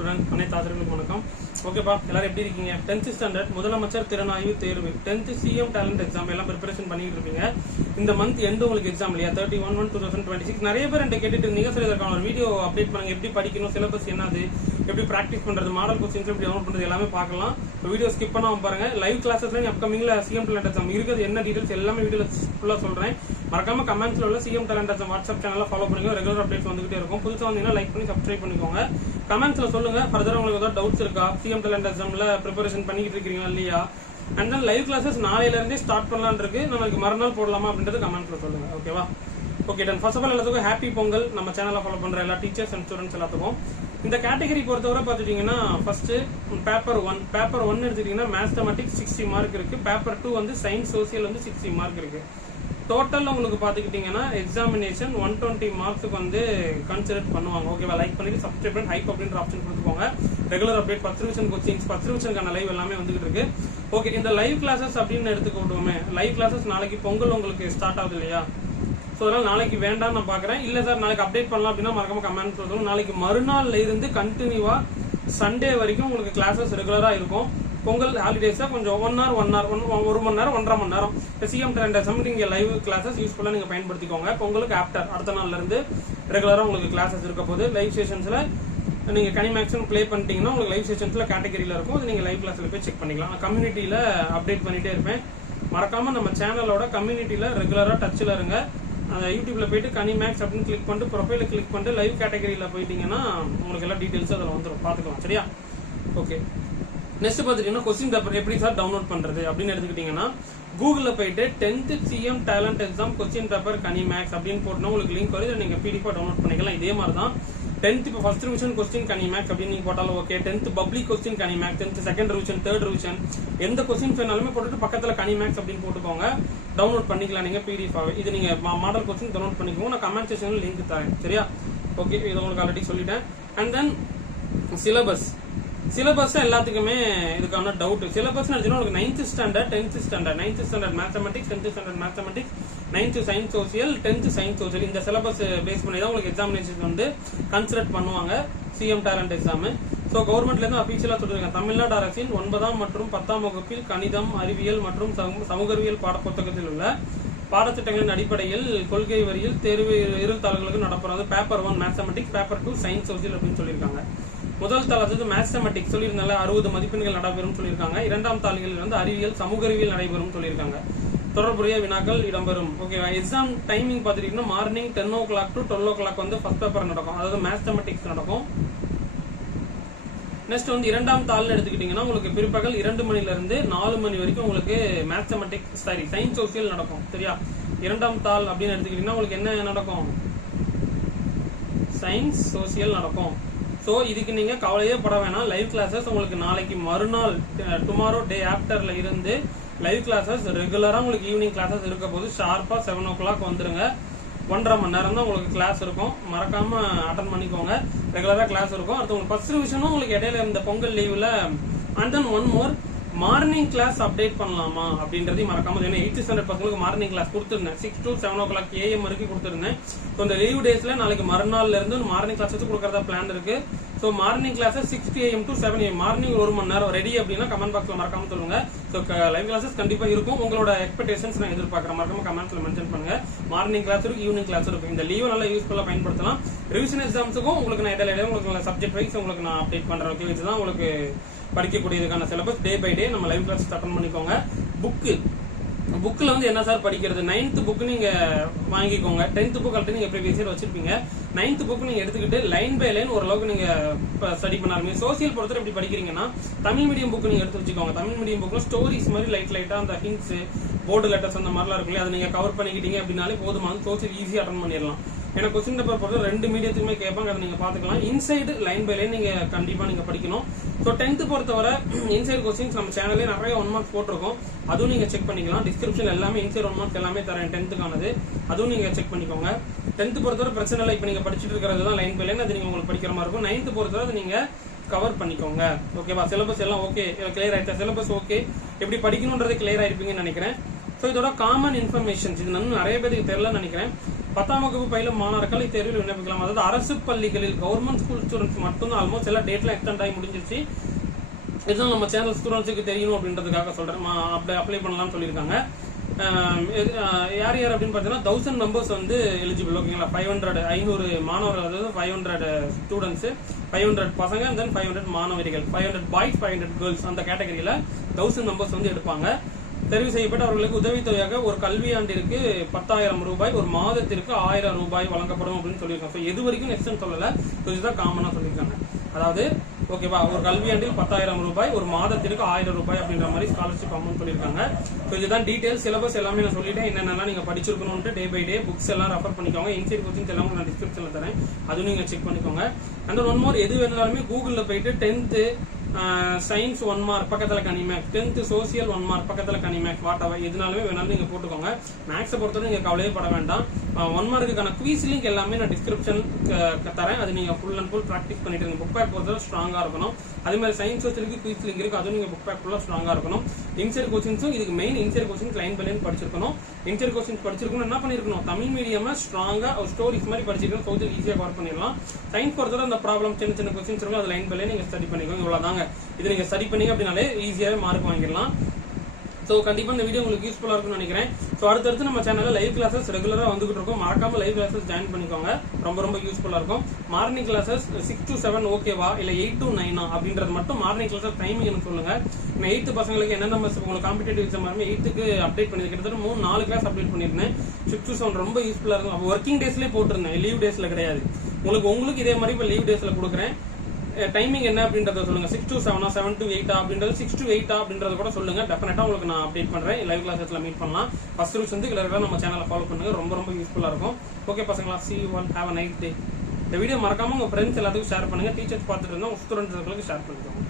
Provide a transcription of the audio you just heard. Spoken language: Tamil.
ஸ்டூடெண்ட் அனைத்து ஆசிரியர்களுக்கு வணக்கம். ஓகேப்பா எல்லாரும் எப்படி இருக்கீங்க? டென்த் ஸ்டாண்டர்ட் முதலமைச்சர் திறனாய்வு தேர்வு. டென்த் சிஎம் டேலண்ட் எக்ஸாம் எல்லாம் ப்ரிப்பரேஷன் பண்ணிட்டு இருப்பீங்க இந்த மந்த் எந்த உங்களுக்கு எக்ஸாம் இல்லையா? Thirty one one two thousand twenty six நிறைய பேர் என்கிட்ட கேட்டுட்டு இருந்தீங்க. சார் இதற்கான ஒரு வீடியோ அப்டேட் பண்ணுங்க. எப்படி படிக்கணும்? சிலபஸ் என்னது? எப்படி ப்ராக்டிஸ் பண்றது? மாடல் கொஸ்டின்ஸ் எப்படி டவுன்லோட் பண்றது? எல்லாமே பார்க்கலாம். வீடியோ ஸ்கிப் பண்ணாம பாருங்க. லைவ் கிளாஸஸ்ல அப்கமிங்ல சிஎம் டேலண்ட் எக்ஸாம் இருக்குது. என்ன டீடைல்ஸ் எல்லாமே வீடியோ ஃபுல்லா சொல்றேன். மறக்காம கமெண்ட்ஸ்ல உள்ள CM talent exam WhatsApp channel follow பண்ணுங்க. ரெகுலர் அப்டேட்ஸ் வந்துகிட்டே இருக்கும். புதுசாக வந்தீங்கன்னா லைக் பண்ணி சப்ஸ்கிரைப் பண்ணிக்கோங்க. கமெண்ட்ஸ்ல சொல்லுங்க. ஃபர்தர் உங்களுக்கு ஏதாவது டவுட்ஸ் இருக்கா? சிஎம் டேலண்ட் எக்ஸாம்ல ப்ரிப்பரேஷன் பண்ணிக்கிட்டு இருக்கீங்களா இல்லையா? அண்ட் தென் லைவ் கிளாஸஸ் நாளையில இருந்தே ஸ்டார்ட் பண்ணலாம்னு இருக்கு. நம்மளுக்கு மறுநாள் போடலாமா அப்படின்றது கமெண்ட்ல சொல்லுங்க. ஓகேவா okay done first of all எல்லாத்துக்கும் ஹாப்பி பொங்கல். நம்ம சேனலை ஃபாலோ பண்ற எல்லா டீச்சர்ஸ் அண்ட் ஸ்டூடெண்ட்ஸ் எல்லாத்துக்கும். இந்த கேட்டகரி பொறுத்தவரை பார்த்துட்டிங்கன்னா first paper one paper one எடுத்துட்டீங்கன்னா மேத்தமெட்டிக்ஸ் சிக்ஸ்டி மார்க் இருக்கு. பேப்பர் டூ வந்து சயின்ஸ் சோசியல் வந்து சிக்ஸ்டி மார்க் இருக்கு. டோட்டல் உங்களுக்கு பாத்துக்கிட்டீங்கன்னா எக்ஸாமினேஷன் ஒன் டுவெண்ட்டி மார்க்ஸுக்கு வந்து கன்சிடர் பண்ணுவாங்க. ஓகேவா லைக் பண்ணிட்டு சப்ஸ்கிரைப் பண்ணி ஹைப் அப்படின்ற ஆப்ஷன் கொடுத்துக்கோங்க ரெகுலர் அப்டேட் பத்து கோச்சிங்ஸ் பத்து லைவ் எல்லாமே வந்துகிட்டு இருக்கு. ஓகே இந்த லைவ் கிளாஸஸ் அப்படின்னு எடுத்துக்கிட்டோமே. லைவ் கிளாஸஸ் நாளைக்கு பொங்கல் உங்களுக்கு ஸ்டார்ட் ஆகுது இல்லையா? ஸோ அதனால் நாளைக்கு வேண்டாம் நான் பார்க்குறேன். இல்லை சார் நாளைக்கு அப்டேட் பண்ணலாம் அப்படின்னா மறக்காம கமெண்ட் சொல்லணும் நாளைக்கு மறுநாள்ல இருந்து கண்டினியூவாக சண்டே வரைக்கும் உங்களுக்கு கிளாஸஸ் ரெகுலராக இருக்கும். பொங்கல் ஹாலிடேஸாக கொஞ்சம் ஒன் ஹவர் ஒன் ஹவர் ஒரு மணி நேரம் ஒன்றரை மணி நேரம். சிஎம் டெரண்ட் நீங்க லைவ் கிளாஸஸ் யூஸ்ஃபுல்லாக நீங்கள் பயன்படுத்திக்கோங்க. பொங்கலுக்கு ஆஃப்டர் அடுத்த நாள்லேருந்து ரெகுலராக உங்களுக்கு கிளாஸஸ் இருக்க போது லைவ் செஷன்ஸ்ல நீங்கள் கனி மேக்ஸிமம் ப்ளே பண்ணிட்டீங்கன்னா உங்களுக்கு லைவ் செஷன்ஸ்ல கேட்டகரியில் இருக்கும். அது நீங்கள் லைவ் கிளாஸில் போய் செக் பண்ணிக்கலாம். நான் அப்டேட் பண்ணிகிட்டே இருப்பேன். மறக்காமல் நம்ம சேனலோட கம்யூனிட்டியில் ரெகுலராக டச்சில் இருங்க. அந்த யூடியூப்ல போயிட்டு கனி மேக்ஸ் அப்படின்னு கிளிக் பண்ணிட்டு ப்ரொஃபைல கிளிக் பண்ணிட்டு லைவ் கேட்டகரியில் போயிட்டீங்கன்னா உங்களுக்கு எல்லா டீட்டெயில்ஸும் அதில் வந்துடும் பார்த்துக்கலாம். சரியா? ஓகே நெக்ஸ்ட் பார்த்துட்டீங்கன்னா கொஸ்டின் பேப்பர் எப்படி சார் டவுன்லோட் பண்றது அப்படின்னு எடுத்துக்கிட்டீங்கன்னா கூகுளில் போயிட்டு tenth CM talent exam question paper Kani Maths அப்படின்னு போட்டோம்னா உங்களுக்கு லிங்க் வருது. நீங்கள் பிடிஃபாக பிடிஎஃபாக டவுன்லோட் பண்ணிக்கலாம். இதே மாதிரி தான் டென்த் இப்போ first revision question Kani Maths அப்படின்னு நீங்கள் போட்டாலும் okay tenth public question Kani Maths tenth second revision third revision எந்த கொஸ்டின் வேணாலுமே போட்டுட்டு பக்கத்தில் கனி மேக்ஸ் அப்படின்னு போட்டுக்கோங்க. டவுன்லோட் பண்ணிக்கலாம் நீங்கள் பிடிஎஃப் இது நீங்கள் மாடல் கொஸ்டின் டவுன்லோட் பண்ணிக்கோங்க. நான் கமெண்ட் செக்ஷனில் லிங்க் தரேன். சரியா? ஓகே இது உங்களுக்கு ஆல்ரெடி சொல்லிட்டேன். அண்ட் தென் சிலபஸ் சிலபஸ் எல்லாத்துக்குமே இதுக்கான டவுட் சிலபஸ் உங்களுக்கு ninth standard tenth standard ninth standard mathematics tenth standard mathematics ninth science social tenth science social இந்த சிலபஸ் பேஸ் பண்ணி தான் உங்களுக்கு எக்ஸாமினேஷன் வந்து கன்சிடர் பண்ணுவாங்க. சிஎம் டேலண்ட் எக்ஸாமு ஸோ கவர்மெண்ட்லேருந்து அஃபீஷியலாக சொல்லியிருக்காங்க தமிழ்நாடு அரசின் ஒன்பதாம் மற்றும் பத்தாம் வகுப்பில் கணிதம் அறிவியல் மற்றும் சமூக- சமூகவியல் பாடப்புத்தகத்தில் உள்ள பாடத்திட்டங்களின் அடிப்படையில் கொள்கை வரியில் தேர்வு இரு தாள்களுக்கு நடப்புறது paper one mathematics paper two science social அப்படின்னு சொல்லியிருக்காங்க. முதல் தாள் அதாவது மேத்தமெட்டிக்ஸ் சொல்லியிருந்தால அறுபது மதிப்பெண்கள் நடைபெறும் சொல்லியிருக்காங்க. இரண்டாம் தாள்களில் வந்து அறிவியல் சமூக அறிவியல் நடைபெறும் சொல்லியிருக்காங்க. தொடர்புடைய வினாக்கள் இடம்பெறும். ஓகேவா எக்ஸாம் டைமிங் பார்த்துட்டீங்கன்னா morning ten o'clock to twelve o'clock வந்து ஃபர்ஸ்ட் பேப்பர் நடக்கும். அதாவது மேத்தமெட்டிக்ஸ் நடக்கும். நெக்ஸ்ட் வந்து இரண்டாம் தாள்னு எடுத்துக்கிட்டீங்கன்னா உங்களுக்கு பிற்பகல் இரண்டு மணிலிருந்து நாலு மணி வரைக்கும் உங்களுக்கு மேத்தமெட்டிக்ஸ் சாரி சயின்ஸ் சோசியல் நடக்கும். சரியா? இரண்டாம் தாள் அப்படின்னு எடுத்துக்கிட்டீங்கன்னா உங்களுக்கு என்ன நடக்கும்? சயின்ஸ் சோசியல் நடக்கும். ஸோ இதுக்கு நீங்கள் கவலையே பட வேணாம். லைவ் கிளாஸஸ் உங்களுக்கு நாளைக்கு மறுநாள் டுமாரோ டே ஆஃப்டரில் இருந்து லைவ் கிளாஸஸ் ரெகுலராக உங்களுக்கு ஈவினிங் கிளாஸஸ் இருக்க போது ஷார்ப்பாக செவன் ஓ கிளாக் வந்துருங்க. ஒன்றரை மணி நேரம் தான் உங்களுக்கு கிளாஸ் இருக்கும். மறக்காமல் அட்டன் பண்ணிக்கோங்க. ரெகுலராக கிளாஸ் இருக்கும். அடுத்து உங்களுக்கு ஃபர்ஸ்ட் ரிவிஷனும் உங்களுக்கு இடையில இந்த பொங்கல் லீவில் and then one more morning class update பண்ணலாமா அப்படின்றதையும் மறக்காம ஏன்னா எயிட் ஸ்டாண்டர்ட் பசங்களுக்கு மார்னிங் கிளாஸ் கொடுத்துருந்தேன். Six to seven o'clock AM வரைக்கும் கொடுத்துருந்தேன். ஸோ இந்த லீவ் டேஸ்ல நாளைக்கு மறுநாள்ல இருந்து மார்னிங் கிளாஸ் வச்சு கொடுக்கறதா பிளான் இருக்கு. So morning class six AM to seven AM morning ஒரு மணி நேரம் ரெடி அப்படின்னா கமெண்ட் பாக்ஸ்ல மறக்காம சொல்லுங்க. ஸோ லைவ் கிளாஸஸ் கண்டிப்பா இருக்கும். உங்களோட எக்ஸ்பெக்டேஷன்ஸ் நான் எதிர்பார்க்குற மறக்காம கமெண்ட்ஸ்ல மென்ஷன் பண்ணுங்க. மார்னிங் கிளாஸ் இருக்கும் ஈவினிங் கிளாஸ் இருக்கும். இந்த லீவ் நல்லா யூஸ்ஃபுல்லா பயன்படுத்தலாம். ரிவிஷன் எக்ஸாம்ஸுக்கும் உங்களுக்கு நான் இடையில உங்களுக்கு சப்ஜெக்ட் வைஸ் உங்களுக்கு நான் அப்டேட் பண்றேன். ஓகே தான் உங்களுக்கு படிக்கக்கூடியதுக்கான சிலபஸ் டே பை டே நம்ம லைவ் கிளாஸ் அட்டன் பண்ணிக்கோங்க. புக்கு புக்கில் வந்து என்ன சார் படிக்கிறது? நைன்த் புக்கு நீங்கள் வாங்கிக்கோங்க. டென்த் புக் ஆல்ரெடி நீங்கள் ப்ரீவியஸ் இயர் வச்சிருப்பீங்க. நைன்த் புக் நீங்கள் எடுத்துக்கிட்டு லைன் பை லைன் ஓரளவுக்கு நீங்கள் ஸ்டடி பண்ண ஆரம்பிங்க சோசியல் பொறுத்தவரை எப்படி படிக்கிறீங்கன்னா தமிழ் மீடியம் புக் நீங்கள் எடுத்து வச்சுக்கோங்க. தமிழ் மீடியம் புக்கில் ஸ்டோரிஸ் மாதிரி லைட் லைட்டாக அந்த ஹிங்ஸ் போர்டு லெட்டர்ஸ் அந்த மாதிரிலாம் இருக்கு அதை நீங்கள் கவர் பண்ணிக்கிட்டீங்க அப்படின்னாலே போதுமான சோசியல் ஈஸியாக அட்டன் பண்ணிடலாம். ஏன்னா கொஸ்டின் பேப்பர் பொறுத்த ரெண்டு மீடியத்துக்குமே கேட்பாங்க. அதை நீங்க பாத்துக்கலாம் இன்சைடு லைன் பை லைன் நீங்க கண்டிப்பா நீங்க படிக்கணும். ஸோ டென்த் பொறுத்தவரை இன்சைடு கொஸ்டின்ஸ் நம்ம சேனல்லே நிறைய ஒன் மார்க் போட்டிருக்கோம். அதுவும் நீங்க செக் பண்ணிக்கலாம். டிஸ்கிரிப்ஷன் எல்லாமே இன்சைட் ஒன் மார்க் எல்லாமே தரேன். டென்த்துக்கானது அதுவும் நீங்க செக் பண்ணிக்கோங்க. டென்த் பொறுத்தவரை பிரச்சனை இல்லை. இப்போ நீங்க படிச்சுட்டு இருக்கிறது தான் லைன் பை லைன் அது நீங்க உங்களுக்கு படிக்கிற மாதிரி இருக்கும். நைன்த் பொறுத்தவரை அது நீங்க கவர் பண்ணிக்கோங்க. ஓகேவா சிலபஸ் எல்லாம் ஓகே கிளியர் ஆயிடுச்சா? சிலபஸ் ஓகே எப்படி படிக்கணுன்றது கிளியர் ஆயிருப்பீங்கன்னு நினைக்கிறேன். ஸோ இதோட காமன் இன்ஃபர்மேஷன்ஸ் இது நம்ம நிறைய பேருக்கு தெரியலன்னு நினைக்கிறேன். பத்தாம் வகுப்பு பயிலும் மாணவர்கள் இத்தேர்வில் விண்ணப்பிக்கலாம். அதாவது அரசு பள்ளிகளில் கவர்மெண்ட் ஸ்கூல் ஸ்டூடெண்ட்ஸ் மட்டும்தான் ஆல்மோஸ்ட் எல்லா டேட்லாம் எக்ஸ்டெண்ட் ஆகி முடிஞ்சிருச்சு. இதுதான் நம்ம சேனல் ஸ்டூடெண்ட்ஸுக்கு தெரியணும் அப்படின்றதுக்காக சொல்றேன். அப்ளை அப்ளை பண்ணலாம்னு சொல்லியிருக்காங்க. யார் யார் அப்படின்னு பார்த்தீங்கன்னா தௌசண்ட் மெம்பர்ஸ் வந்து எலிஜிபிள் ஓகேங்களா ஃபைவ் ஹண்ட்ரட் ஐநூறு மாணவர்கள் அதாவது five hundred students five hundred பசங்க தென் ஃபைவ் ஹண்ட்ரட் மாணவர்கள். Five hundred boys five hundred girls அந்த கேட்டகரியில தௌசண்ட் மெம்பர்ஸ் வந்து எடுப்பாங்க. தெரிவு செய்யப்பட்ட அவர்களுக்கு உதவித்தொகையாக ஒரு கல்வியாண்டிற்கு பத்தாயிரம் ரூபாய் ஒரு மாதத்திற்கு ஆயிரம் ரூபாய் வழங்கப்படும் அப்படின்னு சொல்லியிருக்காங்க. ஸோ எது வரைக்கும் நெக்ஸ்ட் சொல்லலை. ஸோ இதுதான் காமனா சொல்லியிருக்காங்க. அதாவது ஓகேவா? ஒரு கல்வியாண்டில் பத்தாயிரம் ரூபாய் ஒரு மாதத்திற்கு ஆயிரம் ரூபாய் அப்படின்ற மாதிரி ஸ்காலர்ஷிப் அமௌண்ட் சொல்லியிருக்காங்க. ஸோ இதுதான் டீடைல்ஸ் சிலபஸ் எல்லாமே நான் சொல்லிட்டேன். என்னென்னலாம் நீங்க படிச்சிருக்கணும்ட்டு டே பை டே புக்ஸ் எல்லாம் ரெஃபர் பண்ணிக்கோங்க. இன்சைட் கோச்சிங் எல்லாமே நான் டிஸ்கிரிப்ஷன்ல தரேன். அதுவும் நீங்க செக் பண்ணிக்கோங்க. அண்ட் ஒன் மோர் எது வேணாலுமே கூகுளில் போயிட்டு டென்த்து சயின்ஸ் ஒன் மார்க் பக்கத்துல Kani Maths tenth social one mark பக்கத்துல கனிமேக் வாட் எதுனாலுமே வேணாலும் நீங்க போட்டுக்கோங்க. மேக்ஸை பொறுத்தவரை நீங்க கவலையே பட வேண்டாம். ஒன் மார்க்குக்கான குவீஸ் லிங்க் எல்லாமே நான் டிஸ்கிரிப்ஷன் தரேன். அது நீங்கள் ஃபுல் அண்ட் ஃபுல் ப்ராக்டிஸ் பண்ணிட்டு இருங்க. புக் பேக் பொறுத்தவரை ஸ்ட்ராங்காக இருக்கணும். அதே மாதிரி சயின்ஸ் வச்சிருக்கு குவீஸ் லிங்க் இருக்கு. அதுவும் நீங்கள் புக் பேக் ஃபுல்லாக ஸ்ட்ராங்காக இருக்கணும். இன்சியர் கோச்சிங்ஸும் இதுக்கு மெயின் இன்சியர் கோச்சிங் லைன் பண்ணி படிச்சிருக்கணும். இன்சியர் கோச்சிங் படிச்சிருக்கணும். என்ன பண்ணிருக்கணும்? தமிழ் மீடியமாக ஸ்ட்ராங்காக ஒரு ஸ்டோரிஸ் மாதிரி படிச்சிருக்கணும். சோஜல் ஈஸியாக கவர் பண்ணிடலாம். சயின்ஸ் பொறுத்தவரை அந்த ப்ராப்ளம் சின்ன சின்ன கொஸ்டின்ஸ் இருக்கும் அது லைன் பண்ணி நீங்கள் ஸ்டடி பண்ணிக்கோங்க. இவ்வளோதாங்க இது நீங்கள் ஸ்டடி பண்ணி அப்படின்னாலே ஈஸியாகவே மார்க் வாங்கிடலாம். ஸோ கண்டிப்பாக இந்த வீடியோ உங்களுக்கு யூஸ்ஃபுல்லாக இருக்கும்னு நினைக்கிறேன். ஸோ அடுத்தடுத்து நம்ம சேனலில் லைவ் கிளாஸஸ் ரெகுலராக வந்துகிட்டு இருக்கும். மறக்காம லைவ் கிளாஸஸ் ஜாயின் பண்ணிக்கோங்க. ரொம்ப ரொம்ப யூஸ்ஃபுல்லாக இருக்கும். Morning classes six to seven ஓகேவா இல்லை எயிட் டு நைனா அப்படின்றது மட்டும் மார்னிங் கிளாஸஸ் டைமிங் எனக்கு சொல்லுங்க. நான் எயித்து பசங்களுக்கு என்னென்ன உங்களுக்கு காம்படிட்டிவ் எக்ஸாம் மாதிரி எயித்துக்கு அப்டேட் பண்ணி கிட்டத்தட்ட மூணு நாலு கிளாஸ் அப்டேட் பண்ணியிருந்தேன். சிக்ஸ் டு செவன் ரொம்ப யூஸ்ஃபுல்லாக இருக்கும். அப்போ ஒர்க்கிங் டேஸ்லேயே போட்டிருந்தேன். லீவ் டேஸில் கிடையாது. உங்களுக்கு உங்களுக்கு இதே மாதிரி இப்போ லீவ் டேஸில் கொடுக்குறேன். டைமிங் என்ன அப்படின்றத சொல்லுங்க. சிக்ஸ் டு செவனா செவன் டு எயிட்டா அப்படின்றது சிக்ஸ் டு எயிட்டா அப்படின்றத கூட சொல்லுங்க. டெஃபினட்டா உங்களுக்கு நான் அப்டேட் பண்றேன். லைவ் கிளாஸஸ்ல மீட் பண்ணலாம். ஃபர்ஸ்ட் ரூல்ஸ் வந்து ரெகுலரா நம்ம சேனலை ஃபாலோ பண்ணுங்க. ரொம்ப ரொம்ப யூஸ்ஃபுல்லா இருக்கும். ஓகே பசங்களா see one have a nice day இந்த வீடியோ மறக்காம உங்க ஃப்ரெண்ட்ஸ் எல்லாத்துக்கும் ஷேர் பண்ணுங்க. டீச்சர்ஸ் பார்த்துட்டு இருந்தா உங்க ஸ்டூடெண்ட்ஸ்களுக்கு ஷேர் பண்ணிக்கோங்க.